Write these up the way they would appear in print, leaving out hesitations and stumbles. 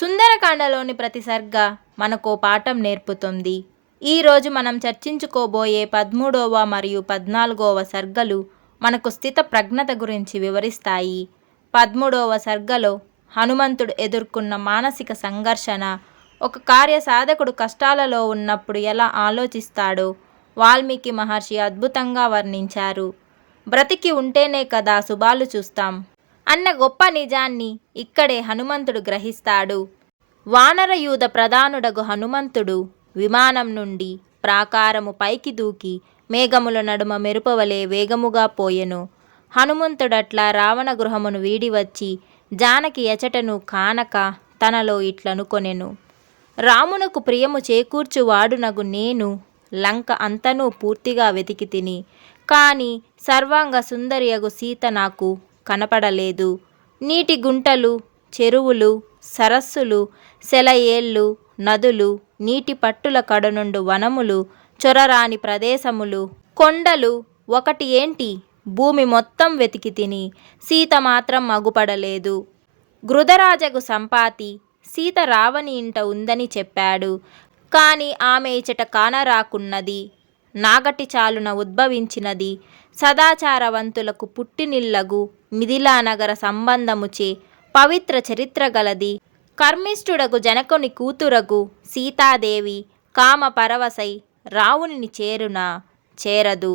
సుందరకాండలోని ప్రతి సర్గ మనకో పాఠం నేర్పుతుంది. ఈరోజు మనం చర్చించుకోబోయే 13వ మరియు 14వ సర్గలు మనకు స్థిత ప్రజ్ఞత గురించి వివరిస్తాయి. 13వ సర్గలో హనుమంతుడు ఎదుర్కొన్న మానసిక సంఘర్షణ, ఒక కార్యసాధకుడు కష్టాలలో ఉన్నప్పుడు ఎలా ఆలోచిస్తాడో వాల్మీకి మహర్షి అద్భుతంగా వర్ణించారు. బ్రతికి ఉంటేనే కదా శుభాలు చూస్తాం అన్న గొప్ప నిజాన్ని ఇక్కడే హనుమంతుడు గ్రహిస్తాడు. వానరయూధ ప్రధానుడగు హనుమంతుడు విమానం నుండి ప్రాకారము పైకి దూకి మేఘముల నడుమ మెరుపవలే వేగముగా పోయెను. హనుమంతుడట్లా రావణ గృహమును వీడి వచ్చి జానకి ఎచటను కానక తనలో ఇట్లనుకొనెను: రామునకు ప్రియము చేకూర్చువాడునగు నేను లంక అంతనూ పూర్తిగా వెతికి తిని, కాని సర్వాంగ సుందరియగు సీత నాకు కనపడలేదు. నీటి గుంటలు, చెరువులు, సరస్సులు, సెలయేళ్ళు, నదులు, నీటి పట్టుల కడనుండు వనములు, చొరరాని ప్రదేశములు, కొండలు ఒకటి ఏంటి, భూమి మొత్తం వెతికి తిని సీత మాత్రం అగుపడలేదు. గృధరాజగు సంపాతి సీత రావణి ఇంట ఉందని చెప్పాడు, కాని ఆమె ఇచట కానరాకున్నది. నాగటి చాలున ఉద్భవించినది. సదాచారవంతులకు పుట్టినిల్లగు మిథిలా నగర సంబంధముచే పవిత్ర చరిత్ర గలది. కర్మిష్ఠుడగు జనకుని కూతురగు సీతాదేవి కామ పరవశై రావణుని చేరునా చేరదు.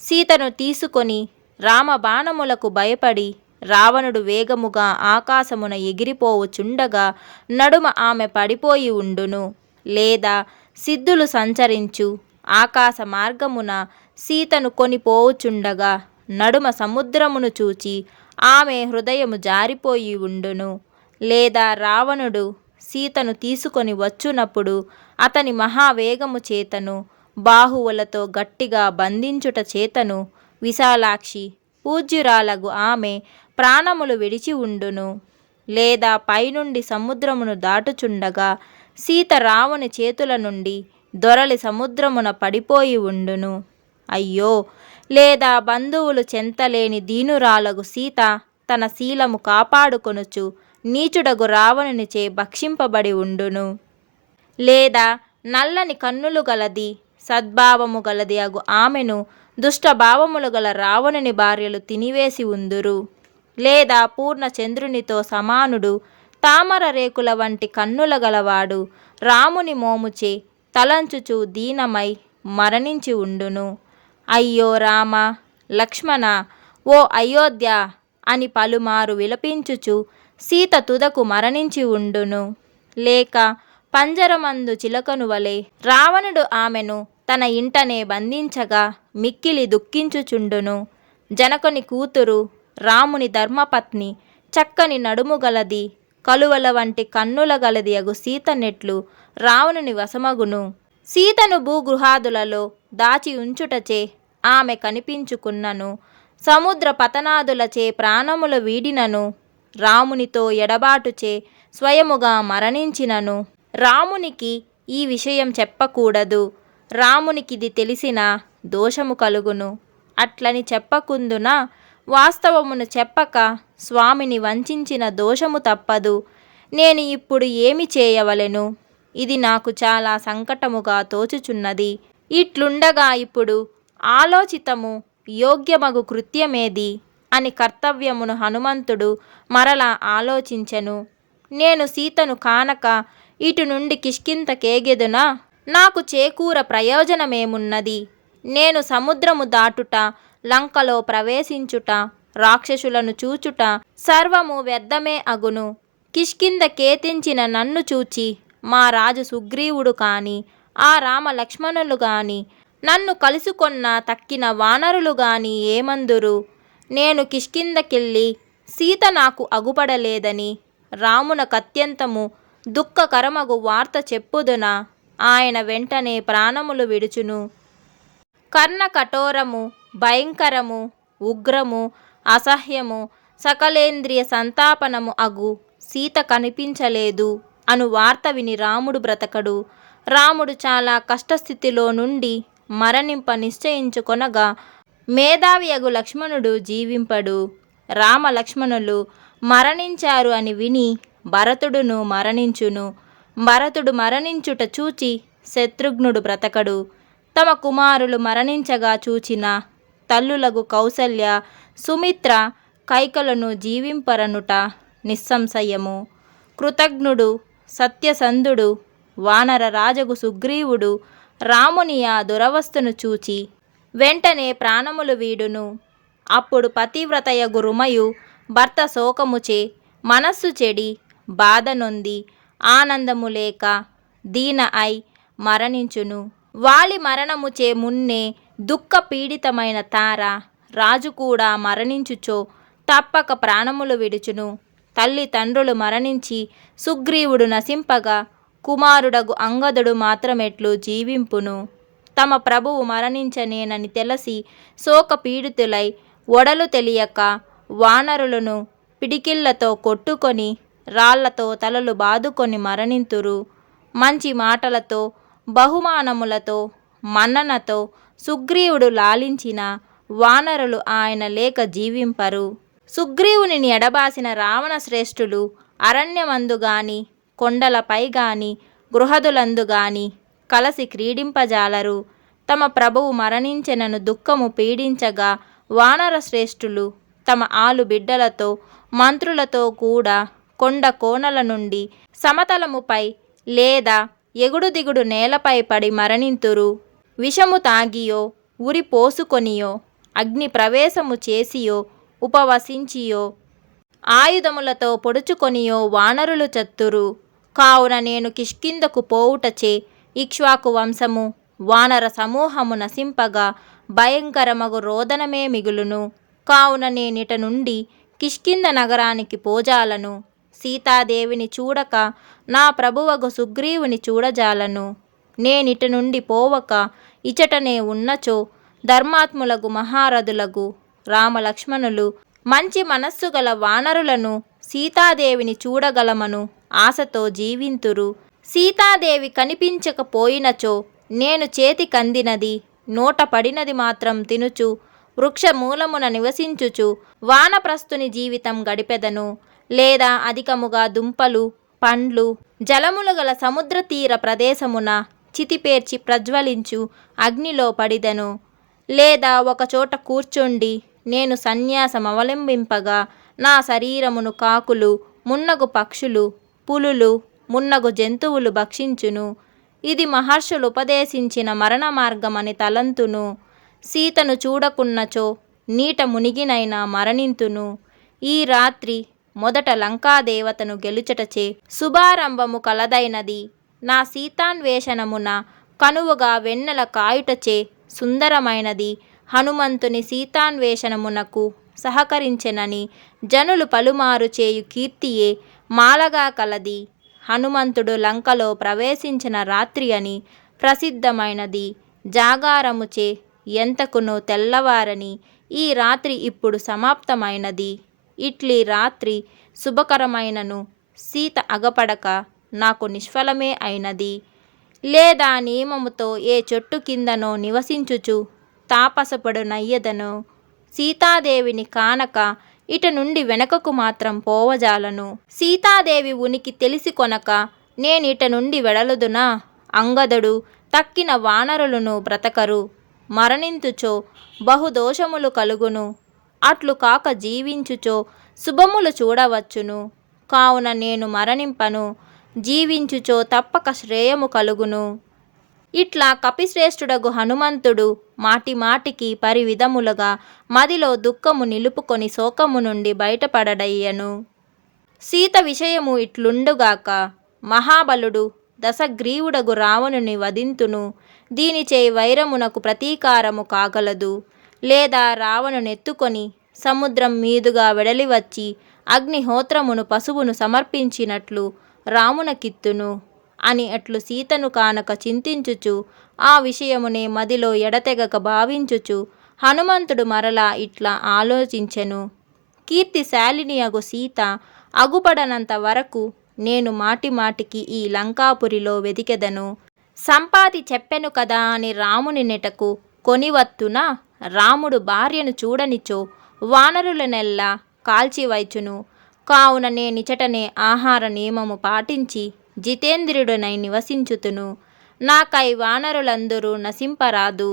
సీతను తీసుకొని రామబాణములకు భయపడి రావణుడు వేగముగా ఆకాశమున ఎగిరిపోవుచుండగా నడుమ ఆమె పడిపోయి ఉండును. లేదా సిద్ధులు సంచరించు ఆకాశ మార్గమున సీతను కొనిపోవుచుండగా నడుమ సముద్రమును చూచి ఆమె హృదయము జారిపోయి ఉండును. లేదా రావణుడు సీతను తీసుకొని వచ్చునప్పుడు అతని మహావేగము చేతను బాహువులతో గట్టిగా బంధించుట చేతను విశాలాక్షి పూజ్యురాలగు ఆమె ప్రాణములు విడిచి ఉండును. లేదా పైనుండి సముద్రమును దాటుచుండగా సీత రావణి చేతుల నుండి దొరలి సముద్రమున పడిపోయి ఉండును. అయ్యో! లేదా బంధువులు చెంతలేని దీనురాలగు సీత తన శీలము కాపాడుకొనుచు నీచుడగు రావణునిచే భక్షింపబడి ఉండును. లేదా నల్లని కన్నులు గలది, సద్భావము గలది అగు ఆమెను దుష్టభావములు గల రావణుని భార్యలు తినివేసి ఉందురు. లేదా పూర్ణ చంద్రునితో సమానుడు, తామర రేకుల వంటి కన్నుల గలవాడు రాముని మోముచే తలంచుచు దీనమై మరణించి ఉండును. అయ్యో రామ, లక్ష్మణ, ఓ అయోధ్య అని పలుమారు విలపించుచు సీత తుదకు మరణించి ఉండును. లేక పంజరమందు చిలకను వలె రావణుడు ఆమెను తన ఇంటనే బంధించగా మిక్కిలి దుఃఖించుచుండును. జనకుని కూతురు, రాముని ధర్మపత్ని, చక్కని నడుము గలది, కలువల వంటి కన్నుల గలది అగు సీత నెట్లు రావణుని వశమగును. సీతను భూగృహాదులలో దాచి ఉంచుటచే ఆమె కనిపించుకున్నను. సముద్ర పతనాదులచే ప్రాణములు వీడినను. రామునితో ఎడబాటుచే స్వయముగా మరణించినను. రామునికి ఈ విషయం చెప్పకూడదు. రామునికిది తెలిసిన దోషము కలుగును. అట్లని చెప్పకుందున వాస్తవమును చెప్పక స్వామిని వంచిన దోషము తప్పదు. నేను ఇప్పుడు ఏమి చేయవలెను? ఇది నాకు చాలా సంకటముగా తోచుచున్నది. ఇట్లుండగా ఇప్పుడు ఆలోచితము యోగ్యమగు కృత్యమేది అని కర్తవ్యమును హనుమంతుడు మరలా ఆలోచించెను. నేను సీతను కానక ఇటు నుండి కిష్కింధకేగెదునా? నాకు చేకూర ప్రయోజనమేమున్నది? నేను సముద్రము దాటుట, లంకలో ప్రవేశించుట, రాక్షసులను చూచుట సర్వము వ్యర్థమే అగును. కిష్కింధకేతించిన నన్ను చూచి మా రాజు సుగ్రీవుడు కాని, ఆ రామ లక్ష్మణులు గాని, నన్ను కలుసుకొన్న తక్కిన వానరులు గాని ఏమందురు? నేను కిష్కింధకెళ్ళి సీత నాకు అగుపడలేదని రామునకత్యంతము దుఃఖకరమగు వార్త చెప్పుదునా? ఆయన వెంటనే ప్రాణములు విడుచును. కర్ణ కఠోరము, భయంకరము, ఉగ్రము, అసహ్యము, సకలేంద్రియ సంతాపనము అగు సీత కనిపించలేదు అను వార్త విని రాముడు బ్రతకడు. రాముడు చాలా కష్టస్థితిలో నుండి మరణింప నిశ్చయించుకొనగా మేధావి అగు లక్ష్మణుడు జీవింపడు. రామ లక్ష్మణులు మరణించారు అని విని భరతుడును మరణించును. భరతుడు మరణించుట చూచి శత్రుఘ్నుడు బ్రతకడు. తమ కుమారులు మరణించగా చూచిన తల్లులగు కౌసల్య, సుమిత్ర, కైకలను జీవింపరనుట నిస్సంశయము. కృతజ్ఞుడు, సత్యసంధుడు, వానర రాజగు సుగ్రీవుడు రాముని ఆ దురవస్థను చూచి వెంటనే ప్రాణములు వీడును. అప్పుడు పతివ్రతయగు రుమయు భర్త శోకముచే మనస్సు చెడి బాధ నొంది ఆనందము లేక దీన అయి మరణించును. వాలి మరణముచే మున్నే దుఃఖ పీడితమైన తార రాజు కూడా మరణించుచో తప్పక ప్రాణములు విడుచును. తల్లి తండ్రులు మరణించి సుగ్రీవుడు నశింపగా కుమారుడగు అంగదుడు మాత్రమెట్లు జీవింపును. తమ ప్రభువు మరణించనేనని తెలిసి శోకపీడితులై ఒడలు తెలియక వానరులను పిడికిళ్లతో కొట్టుకొని రాళ్లతో తలలు బాదుకొని మరణింతురు. మంచి మాటలతో బహుమానములతో మన్ననతో సుగ్రీవుడు లాలించిన వానరులు ఆయన లేక జీవింపరు. సుగ్రీవుని ఎడబాసిన రావణ శ్రేష్ఠులు అరణ్యమందుగాని కొండలపై గాని గృహదులందుగాని కలసి క్రీడింపజాలరు. తమ ప్రభువు మరణించెనను దుఃఖము పీడించగా వానర శ్రేష్ఠులు తమ ఆలు బిడ్డలతో మంత్రులతో కూడా కొండ కోనల నుండి సమతలముపై లేదా ఎగుడు దిగుడు నేలపై పడి మరణింతురు. విషము తాగియో ఉరి పోసుకొనియో అగ్ని ప్రవేశము చేసియో ఉపవసించియో ఆయుధములతో పొడుచుకొనియో వానరులు చత్తురు. కావున నేను కిష్కిందకు పోవుటచే ఇక్ష్వాకు వంశము వానర సమూహము నశింపగా భయంకరమగు రోదనమే మిగులును. కావున నేనిట నుండి కిష్కింద నగరానికి పోజాలను. సీతాదేవిని చూడక నా ప్రభువగు సుగ్రీవుని చూడజాలను. నేనిట నుండి పోవక ఇచటనే ఉన్నచో ధర్మాత్ములగు మహారథులగు రామలక్ష్మణులు మంచి మనస్సు గల వానరులను సీతాదేవిని చూడగలమను ఆశతో జీవింతురు. సీతాదేవి కనిపించకపోయినచో నేను చేతి కందినది నోట పడినది మాత్రం తినుచు వృక్షమూలమున నివసించుచు వానప్రస్థుని జీవితం గడిపెదను. లేదా అధికముగా దుంపలు పండ్లు జలములు గల సముద్ర తీర ప్రదేశమున చితిపేర్చి ప్రజ్వలించు అగ్నిలో పడిదెను. లేదా ఒకచోట కూర్చుండి నేను సన్యాసమవలంబింపగా నా శరీరమును కాకులు మున్నగు పక్షులు పులులు మున్నగు జంతువులు భక్షించును. ఇది మహర్షులు ఉపదేశించిన మరణ మార్గమని తలంతును. సీతను చూడకున్నచో నీట మునిగినైనా మరణింతును. ఈ రాత్రి మొదట లంకాదేవతను గెలుచటచే శుభారంభము కలదైనది. నా సీతాన్వేషణమున కనువుగా వెన్నెల కాయుటచే సుందరమైనది. హనుమంతుని సీతాన్వేషణమునకు సహకరించెనని జనులు పలుమారు చేయు కీర్తియే మాలగా కలది. హనుమంతుడు లంకలో ప్రవేశించిన రాత్రి అని ప్రసిద్ధమైనది. జాగారముచే ఎంతకునో తెల్లవారని ఈ రాత్రి ఇప్పుడు సమాప్తమైనది. ఇట్లి రాత్రి శుభకరమైనను సీత అగపడక నాకు నిష్ఫలమే అయినది. లేదా నియమముతో ఏ చెట్టు కిందనో నివసించుచు తాపసపడు నయ్యదను. సీతాదేవిని కానక ఇట నుండి వెనకకు మాత్రం పోవజాలను. సీతాదేవి ఉనికి తెలిసి కొనక నేనిట నుండి వెడలుదునా? అంగదుడు తక్కిన వానరులను బ్రతకరు. మరణించుచో బహుదోషములు కలుగును. అట్లు కాక జీవించుచో శుభములు చూడవచ్చును. కావున నేను మరణింపను. జీవించుచో తప్పక శ్రేయము కలుగును. ఇట్లా కపిశ్రేష్ఠుడగు హనుమంతుడు మాటిమాటికి పరివిధములుగా మదిలో దుఃఖము నిలుపుకొని శోకము నుండి బయటపడడయ్యను. సీత విషయము ఇట్లుండుగాక మహాబలుడు దశగ్రీవుడగు రావణుని వధింతును. దీనిచే వైరమునకు ప్రతీకారము కాగలదు. లేదా రావణునెత్తుకొని సముద్రం మీదుగా వెడలివచ్చి అగ్నిహోత్రమును పశువును సమర్పించినట్లు రామునకిత్తును అని అట్లు సీతను కానక చింతించుచు ఆ విషయమునే మదిలో ఎడతెగక భావించుచు హనుమంతుడు మరలా ఇట్లా ఆలోచించెను. కీర్తిశాలినియగు సీత అగుపడనంత వరకు నేను మాటిమాటికి ఈ లంకాపురిలో వెదికెదను. సంపాతి చెప్పెను కదా అని రాముని నెటకు కొనివత్తున రాముడు భార్యను చూడనిచో వానరులనెల్లా కాల్చివైచును. కావున నేనిచటనే ఆహార నియమము పాటించి జితేంద్రియుడనై నివసించుతును. నాకై వానరులందరూ నశింపరాదు.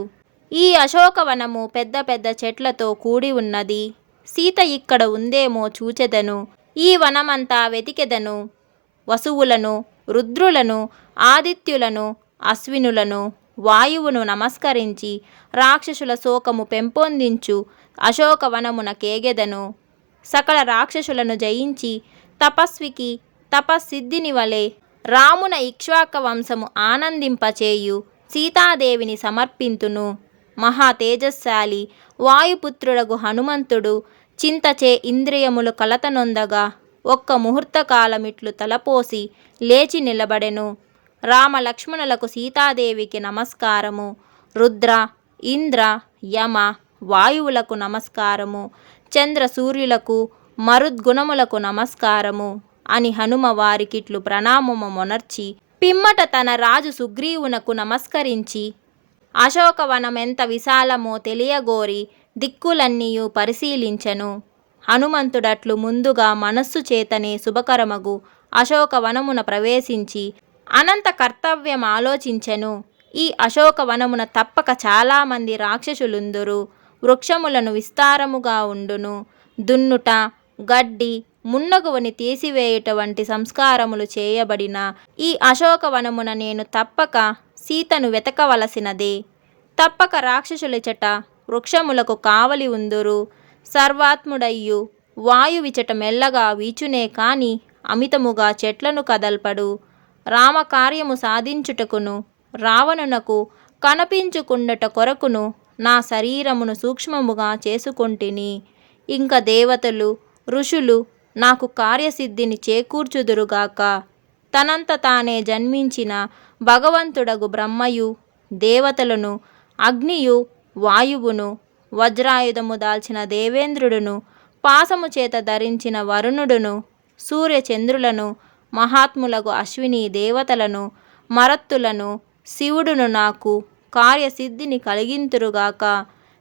ఈ అశోకవనము పెద్ద పెద్ద చెట్లతో కూడి ఉన్నది. సీత ఇక్కడ ఉందేమో చూచెదను. ఈ వనమంతా వెతికెదను. వసువులను, రుద్రులను, ఆదిత్యులను, అశ్వినులను, వాయువును నమస్కరించి రాక్షసుల శోకము పెంపొందించు అశోకవనమున కేగెదను. సకల రాక్షసులను జయించి తపస్వికి తపస్సిద్ధిని వలె రామున ఇక్ష్వాక వంశము ఆనందింపచేయు సీతాదేవిని సమర్పింతును. మహా తేజస్శాలి వాయుపుత్రుడగు హనుమంతుడు చింతచే ఇంద్రియములు కలతనొందగా ఒక్క ముహూర్తకాలమిట్లు తలపోసి లేచి నిలబడెను. రామలక్ష్మణులకు సీతాదేవికి నమస్కారము. రుద్ర, ఇంద్ర, యమ, వాయువులకు నమస్కారము. చంద్ర సూర్యులకు, మరుద్గుణములకు నమస్కారము అని హనుమ వారికిట్లు ప్రణామము మొనర్చి పిమ్మట తన రాజు సుగ్రీవునకు నమస్కరించి అశోకవనమెంత విశాలమో తెలియగోరి దిక్కులన్నీయు పరిశీలించెను. హనుమంతుడట్లు ముందుగా మనస్సు చేతనే శుభకరమగు అశోకవనమున ప్రవేశించి అనంత కర్తవ్యం ఆలోచించెను. ఈ అశోకవనమున తప్పక చాలామంది రాక్షసులుందురు. వృక్షములను విస్తారముగా ఉండును. దున్నుట, గడ్డి, మున్నగువని తీసివేయుట వంటి సంస్కారములు చేయబడిన ఈ అశోకవనమున నేను తప్పక సీతను వెతకవలసినదే. తప్పక రాక్షసులిచట వృక్షములకు కావలి ఉందురు. సర్వాత్ముడయ్యు వాయువిచట మెల్లగా వీచునే కాని అమితముగా చెట్లను కదల్పడు. రామకార్యము సాధించుటకును రావణునకు కనిపించుకుండుట కొరకును నా శరీరమును సూక్ష్మముగా చేసుకొంటిని. ఇంక దేవతలు, ఋషులు నాకు కార్యసిద్ధిని చేకూర్చుదురుగాక. తనంత తానే జన్మించిన భగవంతుడగు బ్రహ్మయు, దేవతలను, అగ్నియు, వాయువును, వజ్రాయుధము దాల్చిన దేవేంద్రుడును, పాసము చేత ధరించిన వరుణుడును, సూర్యచంద్రులను, మహాత్ములగు అశ్విని దేవతలను, మరత్తులను, శివుడును నాకు కార్యసిద్ధిని కలిగింతురుగాక.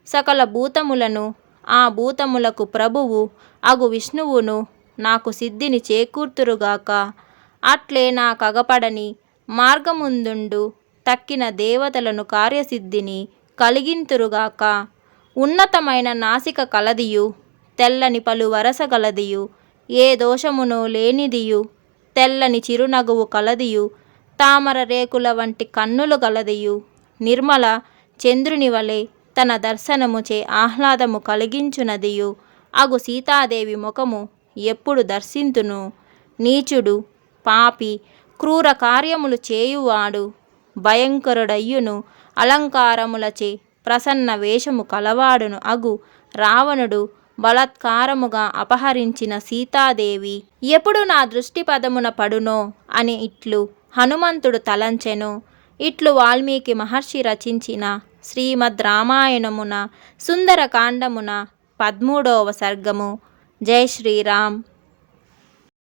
సకల భూతములను, ఆ భూతములకు ప్రభువు అగు విష్ణువును నాకు సిద్ధిని చేకూర్తురుగాక. అట్లే నా కగపడని మార్గముందుండు తక్కిన దేవతలను కార్యసిద్ధిని కలిగింతురుగాక. ఉన్నతమైన నాసిక కలదియు, తెల్లని పలు వరస గలదియు, ఏ దోషమును లేనిదియు, తెల్లని చిరునగువు కలదియు, తామర రేకుల వంటి కన్నులు గలదియు, నిర్మల చంద్రుని వలె తన దర్శనముచే ఆహ్లాదము కలిగించునదియు అగు సీతాదేవి ముఖము ఎప్పుడు దర్శింతును? నీచుడు, పాపి, క్రూర కార్యములు చేయువాడు, భయంకరుడయ్యును అలంకారములచే ప్రసన్న వేషము కలవాడును అగు రావణుడు బలాత్కారముగా అపహరించిన సీతాదేవి ఎప్పుడు నా దృష్టి పదమున పడునో అని ఇట్లు హనుమంతుడు తలంచెను. ఇట్లు వాల్మీకి మహర్షి రచించిన శ్రీమద్ రామాయణమున సుందరకాండమున 13వ సర్గము. జై శ్రీరామ్.